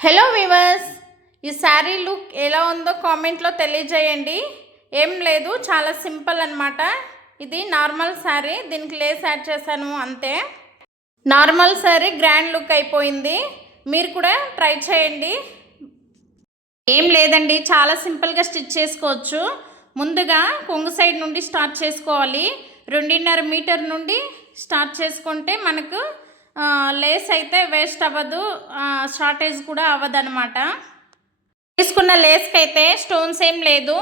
Hello viewers, ఈ sari look ఎలా ఉందో కామెంట్లో తెలియజేయండి. ఏం లేదు, చాలా సింపుల్ అనమాట. ఇది నార్మల్ శారీ, దీనికి లేస్ యాడ్ చేశాను అంతే. నార్మల్ శారీ గ్రాండ్ లుక్ అయిపోయింది. మీరు కూడా ట్రై చేయండి. ఏం లేదండి, చాలా సింపుల్గా స్టిచ్ చేసుకోవచ్చు. ముందుగా కొంగు సైడ్ నుండి స్టార్ట్ చేసుకోవాలి. 2.5 మీటర్ నుండి స్టార్ట్ చేసుకుంటే మనకు లేస్ అయితే వేస్ట్ అవ్వదు, షార్టేజ్ కూడా అవ్వదన్నమాట. తీసుకున్న లేస్కి అయితే స్టోన్స్ ఏం లేదు,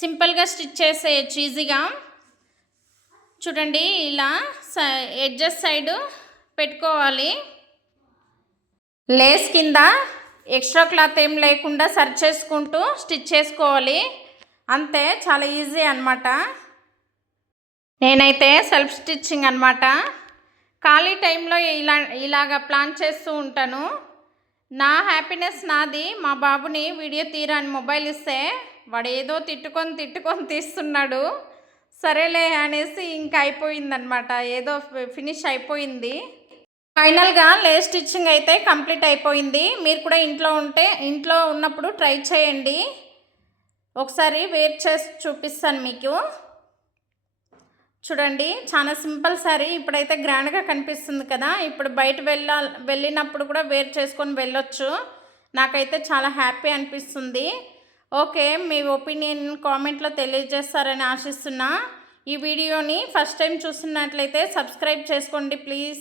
సింపుల్గా స్టిచ్ చేసేయచ్చు ఈజీగా. చూడండి, ఇలా ఎడ్జెస్ సైడ్ పెట్టుకోవాలి. లేస్ కింద ఎక్స్ట్రా క్లాత్ ఏం లేకుండా సర్చ్ చేసుకుంటూ స్టిచ్ చేసుకోవాలి అంతే. చాలా ఈజీ అనమాట. నేనైతే సెల్ఫ్ స్టిచ్చింగ్ అనమాట. ఖాళీ టైంలో ఇలాగా ప్లాన్ చేస్తూ ఉంటాను. నా హ్యాపీనెస్ నాది. మా బాబుని వీడియో తీరాని మొబైల్ ఇస్తే వాడు ఏదో తిట్టుకొని తీస్తున్నాడు. సరేలే అనేసి ఇంకా అయిపోయిందనమాట, ఏదో ఫినిష్ అయిపోయింది. ఫైనల్గా లేస్ స్టిచ్చింగ్ అయితే కంప్లీట్ అయిపోయింది. మీరు కూడా ఇంట్లో ఉన్నప్పుడు ట్రై చేయండి. ఒకసారి వేర్ చేసి చూపిస్తాను మీకు. చూడండి, చాలా సింపుల్ శారీ. ఇప్పుడైతే గ్రాండ్గా కనిపిస్తుంది కదా. ఇప్పుడు బయట వెళ్ళినప్పుడు కూడా వేర్ చేసుకొని వెళ్ళొచ్చు. నాకైతే చాలా హ్యాపీ అనిపిస్తుంది. ఓకే, మీ ఒపీనియన్ కామెంట్లో తెలియజేస్తారని ఆశిస్తున్నా. ఈ వీడియోని ఫస్ట్ టైం చూస్తున్నట్లయితే సబ్స్క్రైబ్ చేసుకోండి ప్లీజ్.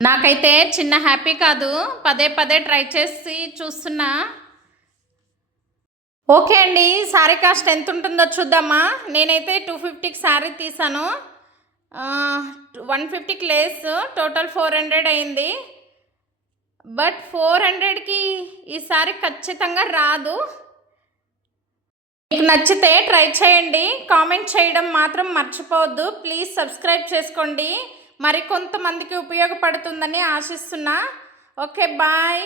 నాకైతే చిన్న హ్యాపీ కాదు, పదే ట్రై చేసి చూస్తున్నా. ఓకే అండి, శారీ కాస్ట్ ఎంత ఉంటుందో చూద్దామా. నేనైతే 250కి శారీ తీసాను. 150కి లేస్, టోటల్ 400 అయింది. బట్ 400కి ఈ శారీ ఖచ్చితంగా రాదు. మీకు నచ్చితే ట్రై చేయండి. కామెంట్ చేయడం మాత్రం మర్చిపోవద్దు. ప్లీజ్ సబ్స్క్రైబ్ చేసుకోండి. మరికొంతమందికి ఉపయోగపడుతుందని ఆశిస్తున్నా. Okay, bye.